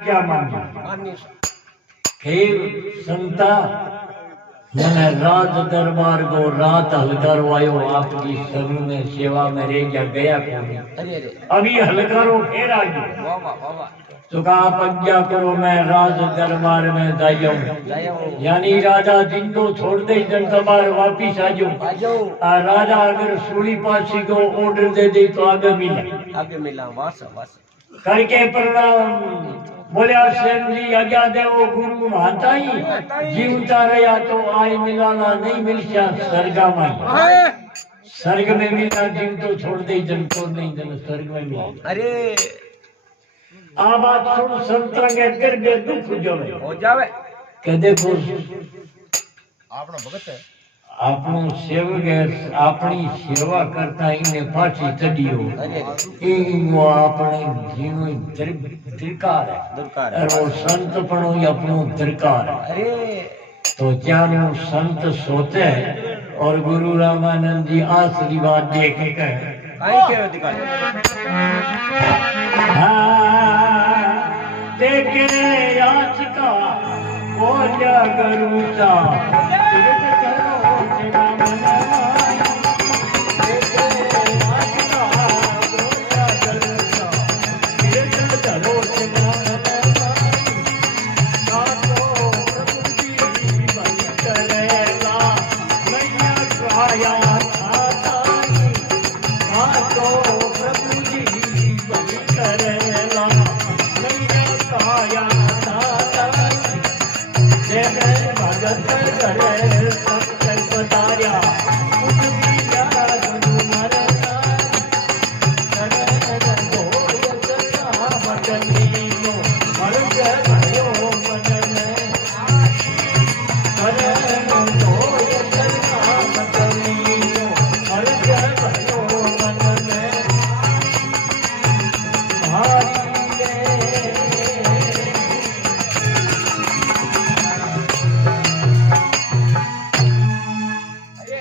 क्या मांगी हे संता मैंने राज दरबार को रात हल करवायो आपकी शरण में सेवा में रह गया कोई अभी हल करो फिर आ गयो तो कहा आज्ञा करो मैं राज दरबार में जाऊं यानी राजा जिनको छोड़ दे दरबार वापिस आ जाओ राजा अगर सूली पासी को ऑर्डर दे दे तो आगे मिला वास करके प्रणाम बोलिया सेन जी आज्ञा देवो गुरु माता ही जीवता रहा तो आय मिलाना नहीं मिलता स्वर्गा में स्वर्ग में मिला जीव तो छोड़ दे जन को नहीं जन स्वर्ग में मिला अरे आ बात सुन संतरा के गर्भे दुख हो जावे के देखो आपनो भगत है આપણો સેવક આપણી સેવા કરતા એને પાછી ચડીયો એનો આપણે જીવનો દરકાર है और संत पणो अपनो दरकार है अरे तो जानो संत सोते हैं और गुरु रामानंद जी आशीर्वाद दे के कहे काई के अधिकार हाँ देखे आज का बोला गरुचा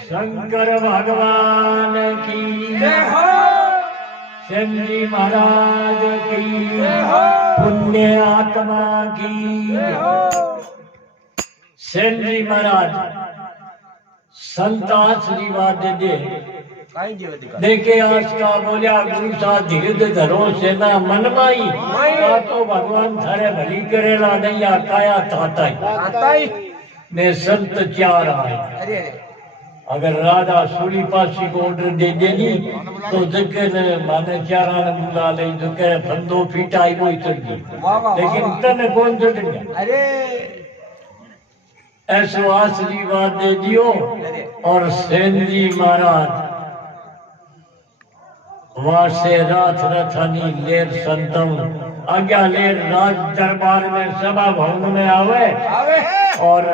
शंकर भगवान की जय हो सेन जी महाराज की जय हो पुण्य आत्मा की जय हो सेन जी महाराज संत आशीर्वाद दे देखे आज का बोलिया गुरु सा धीरे धरो सेना मन माई तो भगवान थारे भली करेला नहीं काया ताता ही मैं संत चार आए अगर राजा सूली पासी को ऑर्डर दे देनी तो जगह ने माने चारा ने बुला ले जो कह फंदो फीटाई वो चढ़ गई लेकिन तने कौन चढ़ गया अरे ऐसो आशीर्वाद दे दियो और सेन जी महाराज वहां से रात रथानी लेर संतम आज्ञा लेर राज दरबार में सभा भवन में आवे और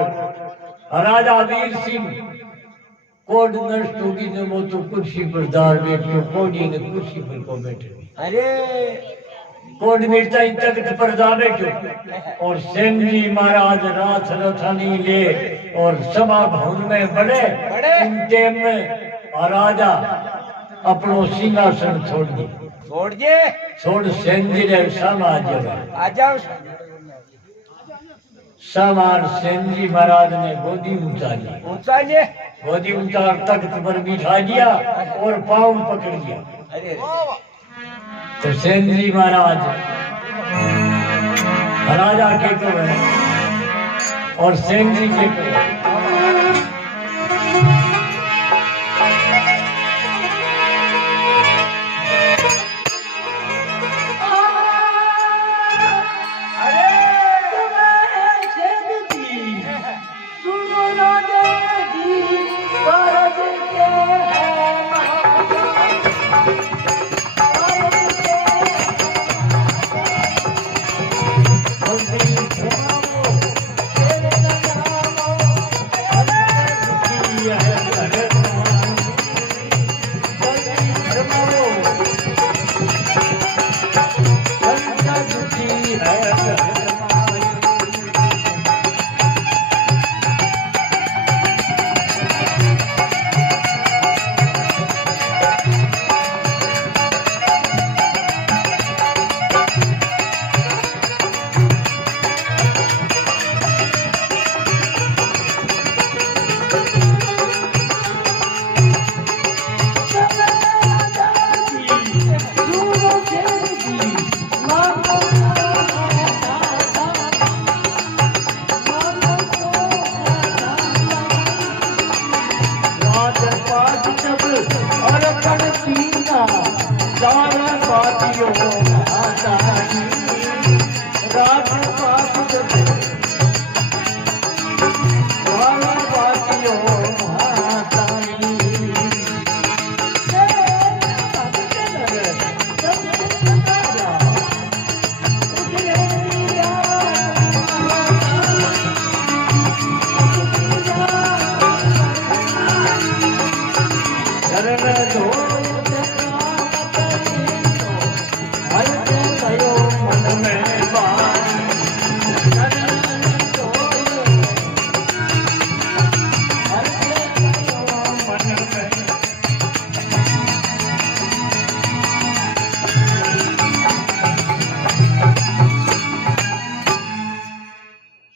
राजा वीर सिंह कोड नष्ट होगी जो वो तो कुर्सी पर दार बैठो कोडी ने कुर्सी पर को बैठे अरे कोड मिर्चा तख्त पर जा बैठो और सेन जी महाराज रात रथानी ले और सभा भवन में बड़े इन टाइम में राजा अपनो सिंहासन छोड़ दे छोड़ सेन जी रे समाज आ जाओ समार सेन जी महाराज ने गोदी उतारी गोदी उतार तख्त पर बिठा दिया और पाँव पकड़ लिया तो सेन जी महाराज राजा के तो है और सेन जी के तो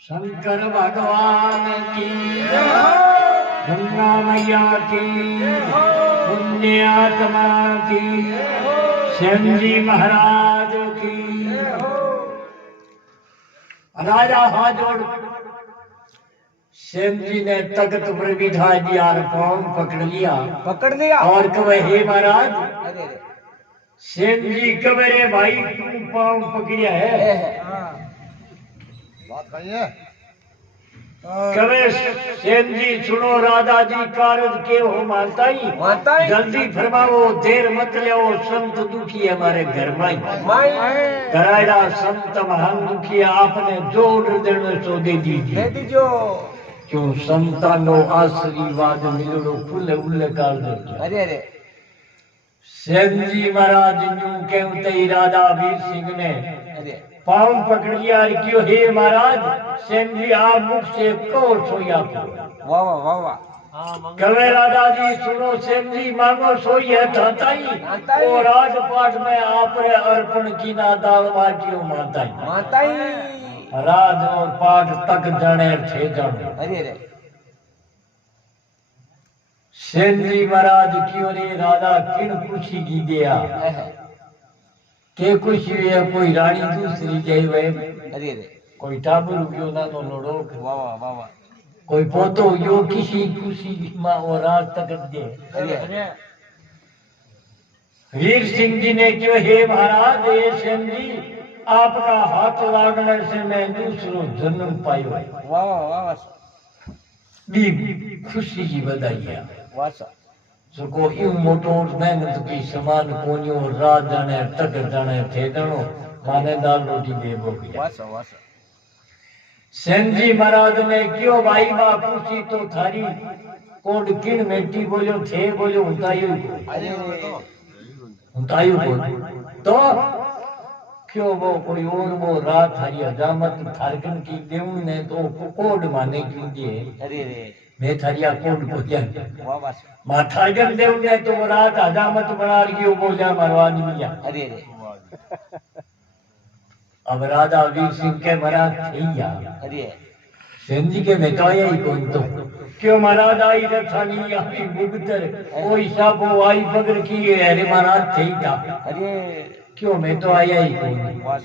शंकर भगवान की गंगा मैया की पुण्य आत्मा की श्याम जी महाराज की। राजा हाथ जोड़ श्याम जी ने तख्त पर बिठा दिया और पाँव पकड़ लिया और कहे हे महाराज। श्याम जी कहे रे भाई तू पाँव पकड़िया है बात कही है कवे श्याम जी सुनो राजा जी कारज के हो मानता ही जल्दी फरमाओ देर मत लो संत दुखी है हमारे घर में करायड़ा संत महान दुखी आपने जोड़ देने सो दे दीजिए क्यों संतानो आशीर्वाद मिलो फुल उल कर दे। अरे श्याम जी महाराज यूं कहते ही राजा वीर सिंह ने पाँव पकड़ लिया और क्यों हे महाराज श्याम जी आप मुख से कहो सोया वाह वाह वाह कवे राजा जी सुनो श्याम जी मांगो सोई है थाता ही और राजपाट में आपने अर्पण की ना दाल बाटियों माता ही राज और पाठ तक जाने थे जाने। अरे श्याम जी महाराज क्यों रे राजा किन खुशी की दिया के खुशी है कोई रानी दूसरी जय वे अरे कोई टाबर क्यों ना तो लोड़ो वाह वाह वाह कोई पोतो यो किसी खुशी माँ और रात तक दे। अरे वीर सिंह जी ने क्यों हे महाराज ये श्याम जी आपका हाथ लागने से मैं दूसरो जन्म पायो है वाह वाह बी खुशी की बधाई है वाह सको यूं मोटो मेहनत की समान कोनियो रात जाने तक जाने थे दणो माने दाल रोटी दे बोगी। वाह श्याम जी महाराज ने क्यों भाई बा खुशी तो थारी कोड किन मेटी बोलो थे बोलो उतायु तो क्यों वो कोई और वो रात हरी हजामत थारकन की देव ने तो कोड माने क्यों दिए अरे मैं थारिया कोड को जान वाह माथाजन देव ने तो वो रात हजामत बना रही बोझा मरवा दिया। अरे अब राजा वीर सिंह के महाराज थैया अरे श्याम जी के बेटाया ही कौन तो क्यों महाराज आई रथानी आई मुगतर कोई सब आई पकड़ की अरे महाराज थी था अरे क्यों मैं तो आया ही कौन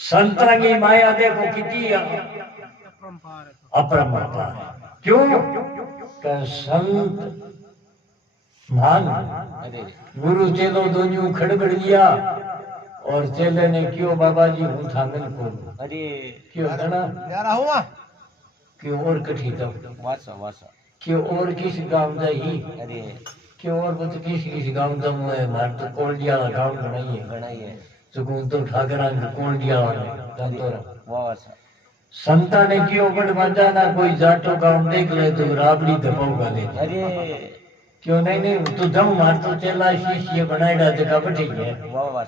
संतरा की माया देखो कितनी अपरंपार क्यों का संत मान गुरु चेलो दोनों खड़बड़ लिया और चेले ने क्यों बाबा जी हूँ थांगन को अरे क्यों गणा यारा हुआ क्यों और कठी दो वाह क्यों और किस गांव दही अरे क्यों और बत किस गांव दम है मार तो कोलडिया गांव बनाइए सुकून तो ठाकरा कोलडिया दंतोरा वाह संता ने क्यों बड़ मजा ना कोई जाटो गांव देख ले तो राबड़ी दबाऊगा ले अरे क्यों नहीं तू दम मार तो चला शीशिये बनाएगा जगह बैठी है वाह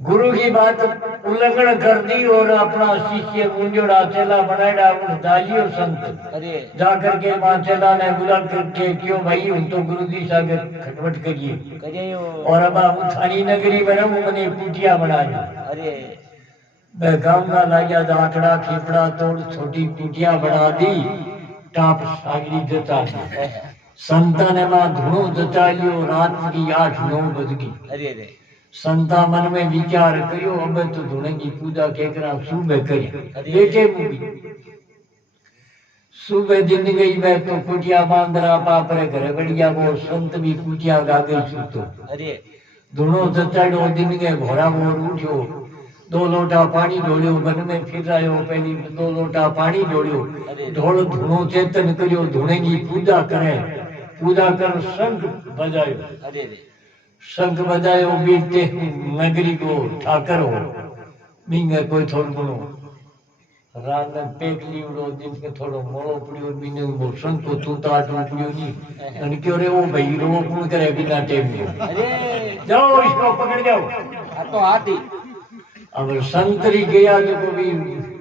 गुरु की बात उल्लंघन कर दी और अपना शिष्य गुंजोड़ा चेला बनाएगा डालियो संत अरे जाकर के मां चेला ने बुला करके क्यों भाई हम तो गुरु जी साहब खटपट करिए और अब हम थानी नगरी बनाऊ मैंने कुटिया बना दी अरे मैं गाँव ना लाया आंकड़ा खीपड़ा तोड़ छोटी कुटिया बना दी टाप सागरी जता दी संता ने मां धुनो जता लियो रात की 8-9 बज गई। अरे संता मन में विचार करियो अब तो धुने की पूजा केकरा सुबह करी बेटे मुगी सुबह जिंदगी में तो कुटिया बांधरा पापरे घर गड़िया वो संत भी कुटिया गा गई सुतो अरे धुनो जताड़ो दिन के घोड़ा मोर उठ्यो 2 लोटा पानी ढोलियो वन में फिर रहो पहली 2 लोटा पानी ढोलियो ढोल धुनो चेतन करियो धुने की पूजा कर शंख बजायो अरे शंख बजायो बीते नगरी को ठाकर हो बींगे कोई थोड़ गुणो रात में पेट लीवड़ो दिन के थोड़ो मोड़ो पड़ियो बीने वो शंख को तू ताट पड़ियो नहीं अन क्यों रे वो भाई रो कौन करे बिना टेम के अरे जाओ इसको पकड़ जाओ तो हाथी अब संतरी गया जो को भी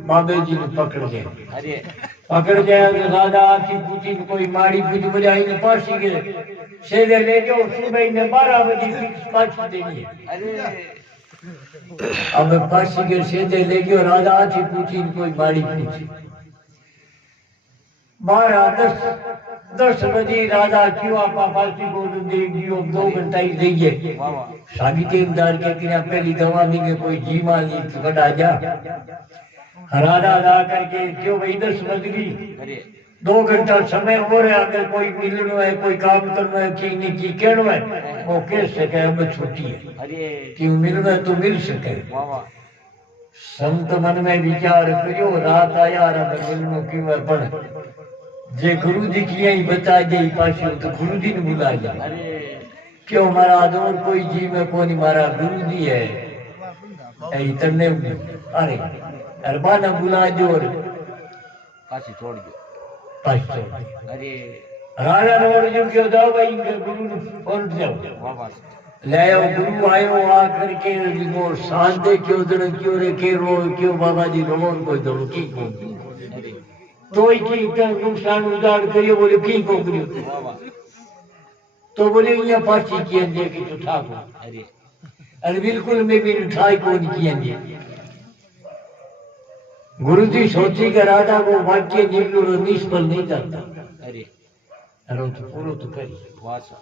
बाबे जी ने पकड़ गए अरे पकड़ गया तो राजा आखी पूछी कोई माड़ी पूछ बजाई ने पासी गए शेरे ले जाओ सुबह ने 12 बजे फिक्स पाछी देनी है। अरे अब फांसी के सीधे ले गयो राजा थी पूछी कोई माड़ी पूछी 12-10 बजे राजा क्यों आपा फांसी को दे दियो 2 घंटा ही देइए वाह वाह सागितेदार के किया पहली दवा नहीं कोई जीमा नहीं कटा जा राजा ला करके क्यों भाई 10 बज गई अरे 2 घंटा समय हो रहा अगर कोई मिलनो है कोई काम करना है की नहीं की कहनो है वो कह सके अब छुट्टी है अरे क्यों मिलना है तो मिल सके वाह वाह संत मन में विचार करियो रात आया अब मिलनो क्यों है पण जे गुरु जी की ही बता दे पाछो तो गुरु जी ने बुला जा अरे क्यों महाराज और कोई जी में कौन मारा गुरु जी है इतने अरे अरबाना बुला जो और पाछी छोड़ दो पाछो अरे राजा रोड जो क्यों जाओ भाई गुरु ने फोन जाओ वाह वाह ले आओ गुरु आयो आ करके वो साथ दे क्यों दड़ क्यों रे के रो क्यों बाबा जी रोन को दड़ की को अरे तो की नुकसान उजाड़ करियो बोले की को करियो वाह वाह तो बोले ये फांसी किए दे कि तो ठाको अरे अरे बिल्कुल मैं भी ठाई को नहीं किए दे गुरु जी सोची के राजा को वाक्य निकलो निष्फल नहीं जाता अरे अरे तो पूरो तो करी वाह सा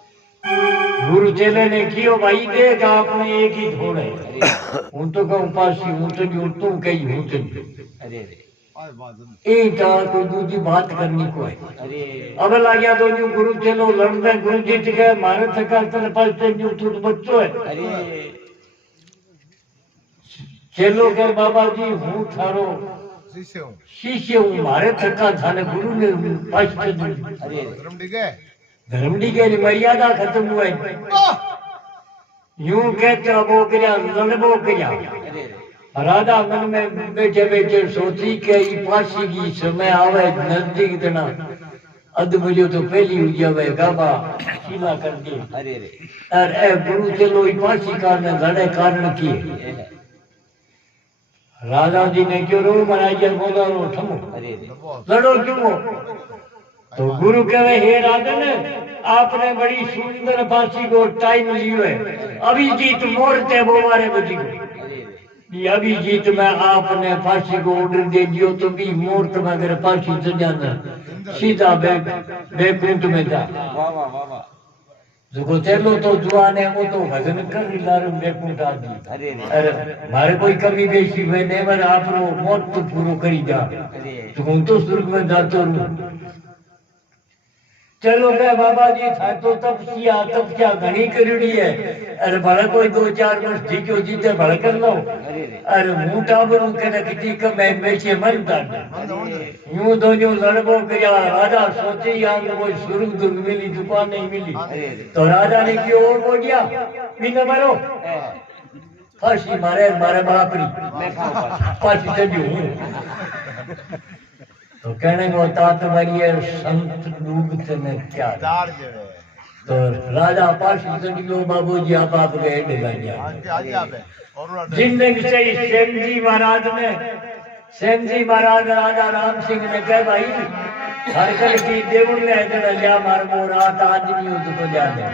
गुरु चेले ने कियो भाई देख आपने एक ही छोड़ है अरे हूं तो कहूं पासी हूं तो नहीं तू कही हूं तो नहीं अरे अरे एक कोई दूसरी बात करनी को है अरे अब लग गया तो न्यू गुरु चलो लड़ने गुरु जीत गए मारे थका तेरे पास तो न्यू तू बच्चो है अरे चलो के बाबा जी हूं थारो शिष्य हूं मारे थका थाने गुरु ने पास अरे धर्मडी के मर्यादा खत्म हुआ है यूं कहते वो क्या लड़बो क्या अरे राजा मन में बैठे बैठे सोची के फांसी की समय आवे नजदीक देना अध बजे तो पहली हो जावे गाबा शीला कर दी अरे अरे गुरु चलो फांसी कारण लड़े कारण की राजा जी ने क्यों रो महाराज बोला रो थमो अरे लड़ो क्यों तो गुरु कहे हे राजन आपने बड़ी सुंदर फांसी को टाइम लियो है अभिजीत मोड़ते वो मारे बची को ये अभिजीत में आपने फांसी को ऑर्डर दे दियो तो भी मुहूर्त में अगर फांसी से जाना सीधा बैकुंठ में जा वाह वाह वाह वाह जो चलो तो जुआने वो तो भजन कर लारू बैकुंठ आदि अरे अरे मारे कोई कमी बेसी हुए नहीं मर आप रो मौत तो पूरो करी जा अरे तो हूं तो स्वर्ग में जातो रहूं चलो क्या बाबा जी था तो तपस्या घनी करी है अरे भले कोई 2-4 वर्ष जीतो जीते भले कर लो अरे मुंटा बरू के किसी कमे बेचे मन कर यूं दोनों लड़बो किया राजा सोचे आंग कोई स्वर्ग दुर्ग मिली दुकान नहीं मिली तो राजा ने क्यों और बोलिया बिना मरो फांसी मारे मारे बापरी फांसी चढ़ी हूं तो कहने को तात मारिए संत डूबत ने क्या तो राजा फांसी चढ़ियो बाबू जी आप गए डिगाइया जिंदगी से सेन जी महाराज ने सेन जी महाराज राजा राम सिंह ने कह भाई हरकल की देवुल ने जड़ा लिया मार मो रात आज नहीं हो तो जा दे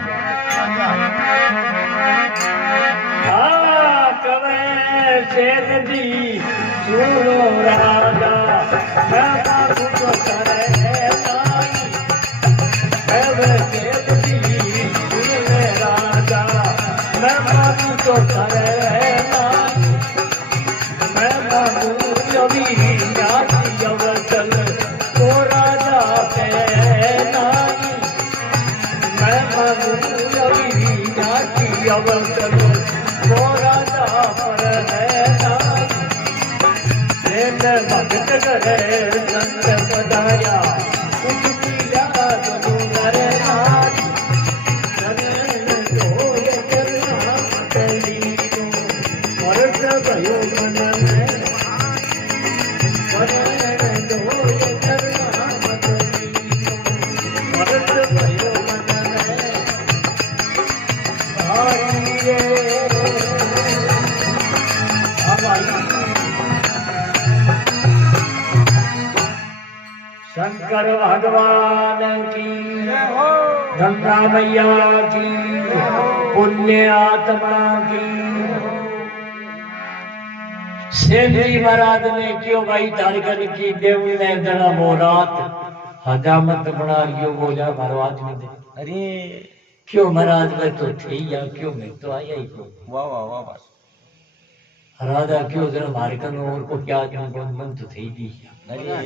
हाँ कवे सेन जी सुनो राजा मैं बाबू को करे नाई कवे सेन जी सुनो राजा मैं बाबू को करे नाई मैं बाबू अभी नाची अवतल को राजा पे नाई मैं बाबू अभी नाची अवतल को राजा पर है नाई भगत करे संत पधाया कुछ पीला बनु नर नारी नरेन जोय करना मतली को वर्ष भयो मन में नरेन जोय करना मतली को वर्ष भयो मन में भाई रे शंकर भगवान की गंगा मैया की पुण्य आत्मा की सेन जी महाराज ने क्यों भाई तारकन की देव ने दड़ा वो रात हजामत बना लियो बोला महाराज में दे अरे क्यों महाराज में तो थे या क्यों मैं तो आया ही को वाह वाह वाह वाह राजा क्यों जरा मारकन और को क्या मन तो थे दी अरे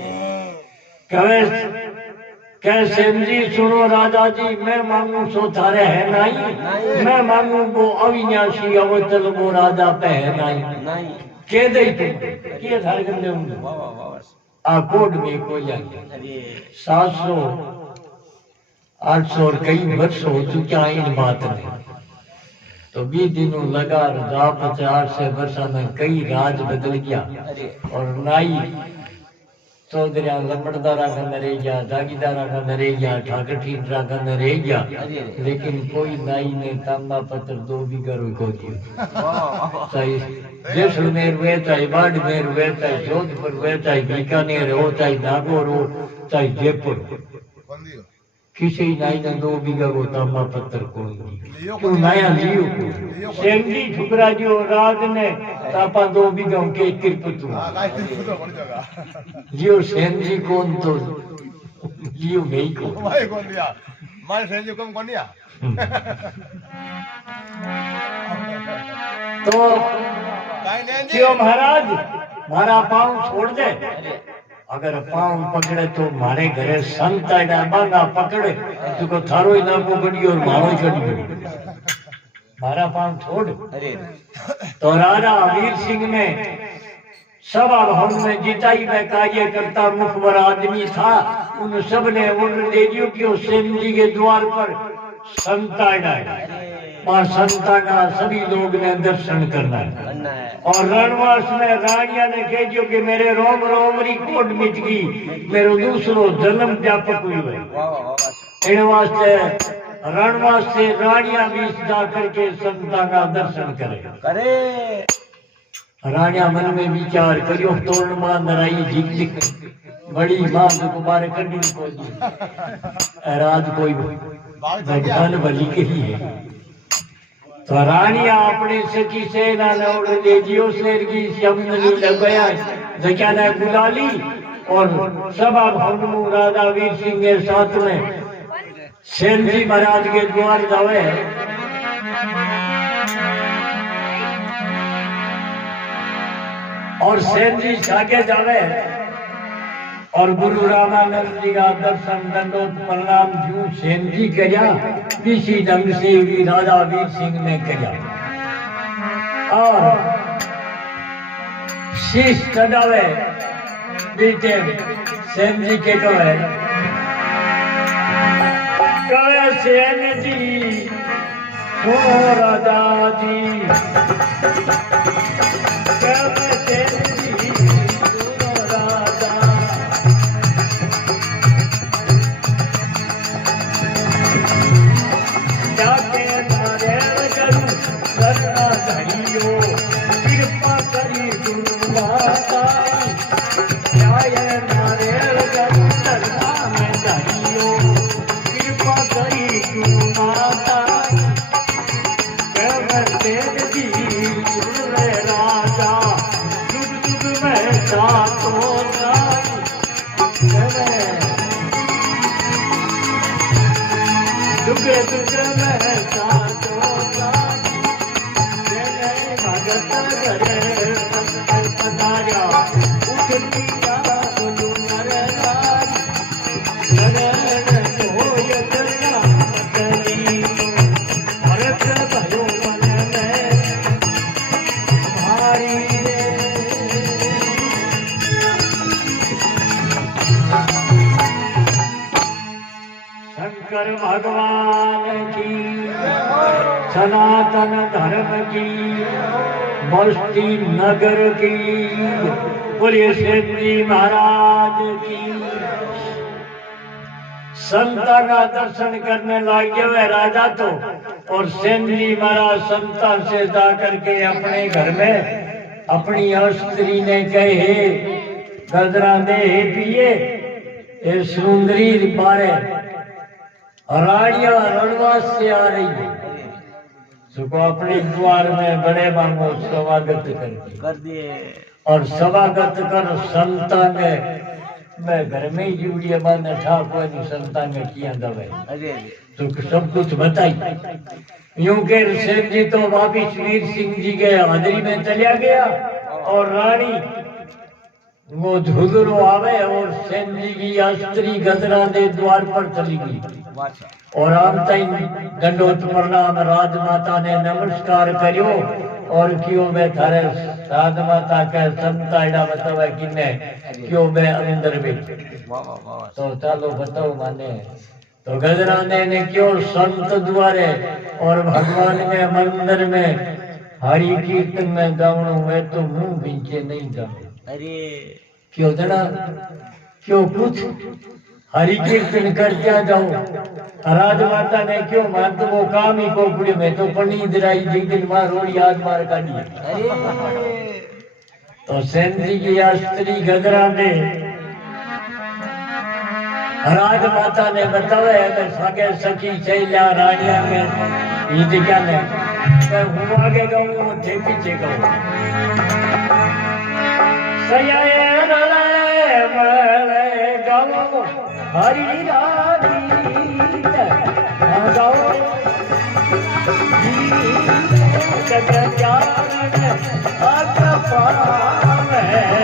कैसे जी सुनो राजा जी मैं मांगू सो थारे है नहीं मैं मांगू वो अविनाशी अवतल वो राजा पे है नहीं नहीं के दे तुम के थारे गंदे होंगे वाह वाह वाह आ कोड में कोई आ गया अरे 700 800 और कई वर्ष हो चुका इन बात में तो 20 दिनों लगा राजा 50 से वर्षा में कई राज बदल गया अरे और नाई चौधरिया लंबड़दारा का न रह गया जागीदारा का न रह गया ठाकर ठीकरा का न रह गया लेकिन कोई नाई ने तांबा पत्र 2 बीघा को दिया चाहे जैसलमेर हुए चाहे बाड़मेर हुए चाहे जोधपुर हुए चाहे बीकानेर हो चाहे नागौर हो चाहे जयपुर किसी नाई ने 2 बीघा को तांबा पत्र को दिया क्यों नया लियो सेंगी ठुकरा जो राज ने तापा 2 बीघा के किरपतु लियो सेंगी कौन तो लियो नहीं को भाई कौन दिया मारे सेंजी कम कौन दिया तो भाई नैन जी क्यों महाराज मारा पाँव छोड़ दे अगर पाँव पकड़े तो मारे घरे संत बांगा पकड़े तो थारो ही ना पकड़ी और मारो ही कड़ी मारा पाँव छोड़ अरे तो राजा वीर सिंह ने सभा भवन में जिताई में कार्यकर्ता मुखबर आदमी था उन सब ने ऑर्डर दे दियो कि उस सेन जी के द्वार पर संताना वहाँ संताना सभी लोग ने दर्शन करना है और रणवास में रानिया ने कह दियो कि मेरे रोम रोमरी कोट मिट गई मेरो दूसरो जन्म व्यापक हुई है इन वास्ते रणवास से रानिया भी जा करके संता का दर्शन करे करे रानिया मन में विचार करियो तोड़ मान आई जीत बड़ी मां कुमार कड़ी को राज कोई भगवान बलि के ही है तो रानिया अपने सखी सेना ने ऑर्डर दे दियो शेर की शब्द नहीं लग गया जक्या ने बुला ली और सभा भवन में राजा वीर सिंह के साथ में सेन जी महाराज के द्वार जावे और सेन जी आगे जावे और गुरु रामानंद जी का दर्शन दंडोत प्रणाम जू सेन जी किया इसी ढंग से भी राजा वीर सिंह ने किया और शीश चढ़ावे बेटे सेन जी के कहे सेन जी सुनो राजा जी सेन जी सुनो राजा जाके नारायण करूं करना धरियो कृपा करी गुरु माता जाए नारायण करूं करना में धरियो कृपा करी गुरु माता सेन जी सुन रे राजा जुग जुग में सातो दुगे दुगे में सातो भगत करे पधारा उठ पिया सुनु नर कोय करना पतली भरत भयो मन में भारी रे शंकर भगवान की सनातन धर्म की बस्ती नगर की बोलिए सेन जी महाराज की संता का दर्शन करने लग गए राजा तो और सेन जी महाराज संता से जा करके अपने घर में अपनी स्त्री ने कहे गजरा दे पिए ये सुंदरी बारे रानिया रणवास से आ रही है सुको अपने द्वार में बड़े मांगो स्वागत कर दिए और सवागत कर संतांग मैं घर में ही जुड़िए बाने ठा कोई संतांग किया दवे अरे तो सब कुछ बताई यूं के सेठ जी तो वापिस वीर सिंह जी के हाजरी में चलिया गया और रानी वो झुलरो आवे और सेठ जी की अस्त्री गदरा दे द्वार पर चली गई और आम ताई दंडोत प्रणाम राजमाता ने नमस्कार करियो और क्यों मैं थारे राजमाता के संताड़ा बतावे किने क्यों मैं अंदर बैठ तो चलो बताओ माने तो गजरा ने क्यों संत द्वारे और भगवान के मंदिर में हरि कीर्तन में गावणो मैं तो मुंह पीछे नहीं जाऊं अरे क्यों जरा क्यों कुछ हरि कीर्तन कर क्या जाऊं राजमाता ने क्यों मान तो वो काम ही को पुड़े में तो पनी दराई जिस दिन मार रोड़ी आज मार काटी अरे तो सेन जी की स्त्री गदरा ने राजमाता ने बतावे कि सगे सखी चैला रानिया में ये क्या ने मैं हूं आगे गाऊं थे पीछे गाऊं सयाए नले मले गाऊं हरि रानी गाऊं जग जान आग पावे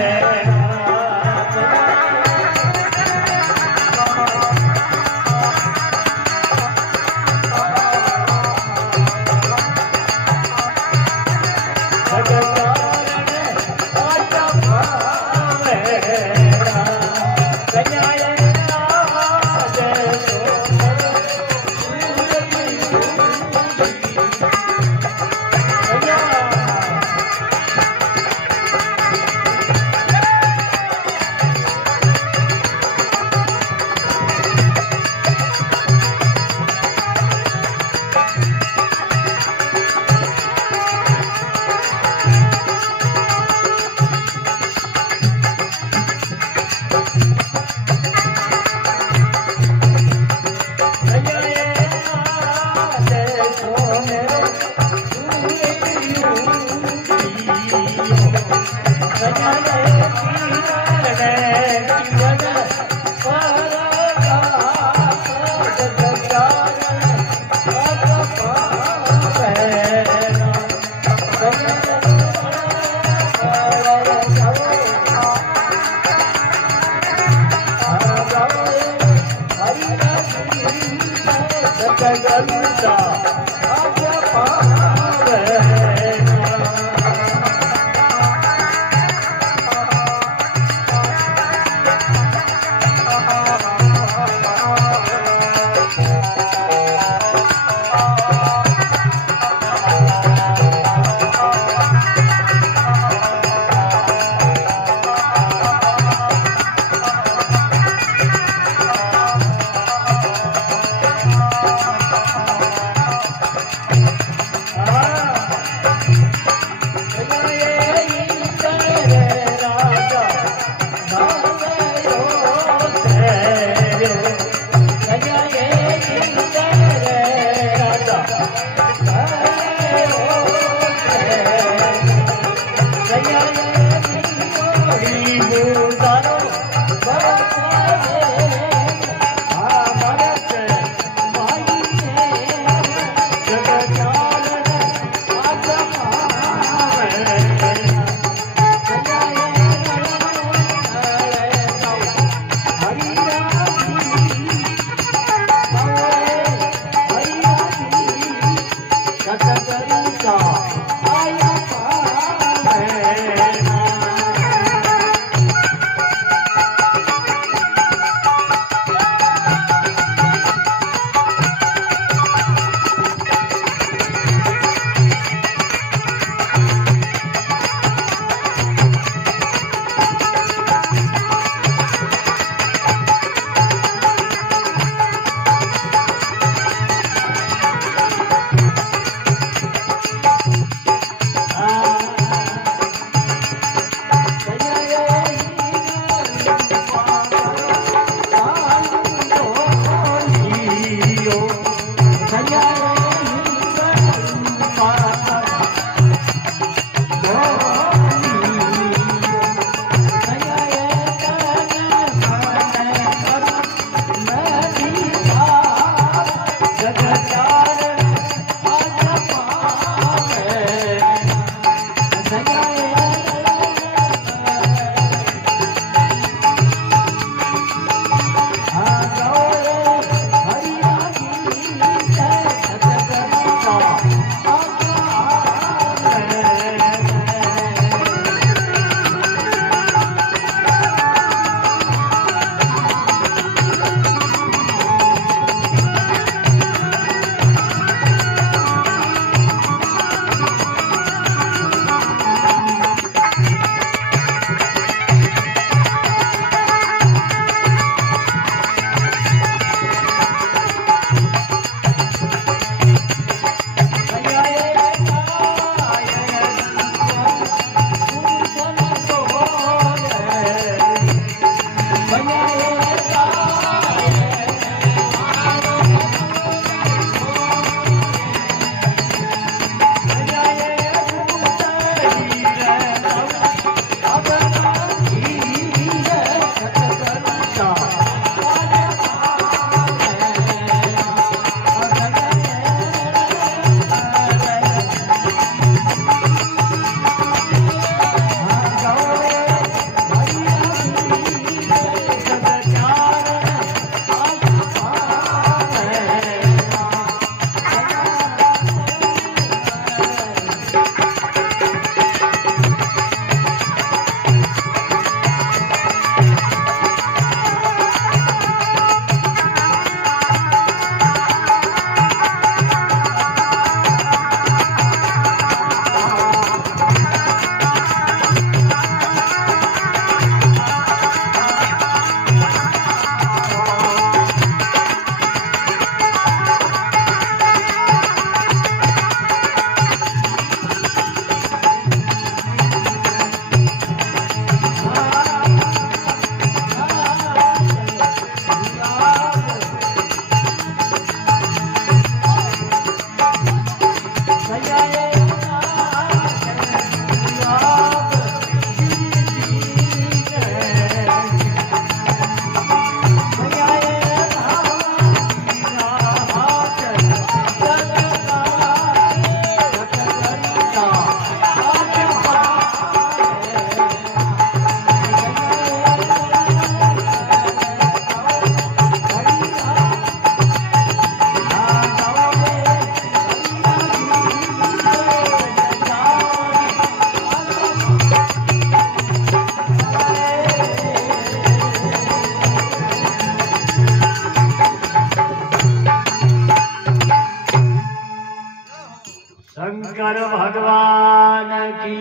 भगवान की,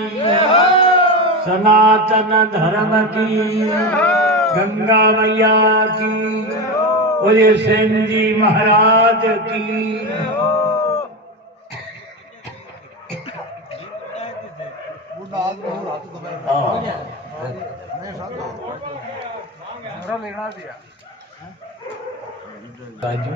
सनातन धर्म की, गंगा मैया की, बोले सेन जी महाराज की। हाँ लेना दिया। बाजू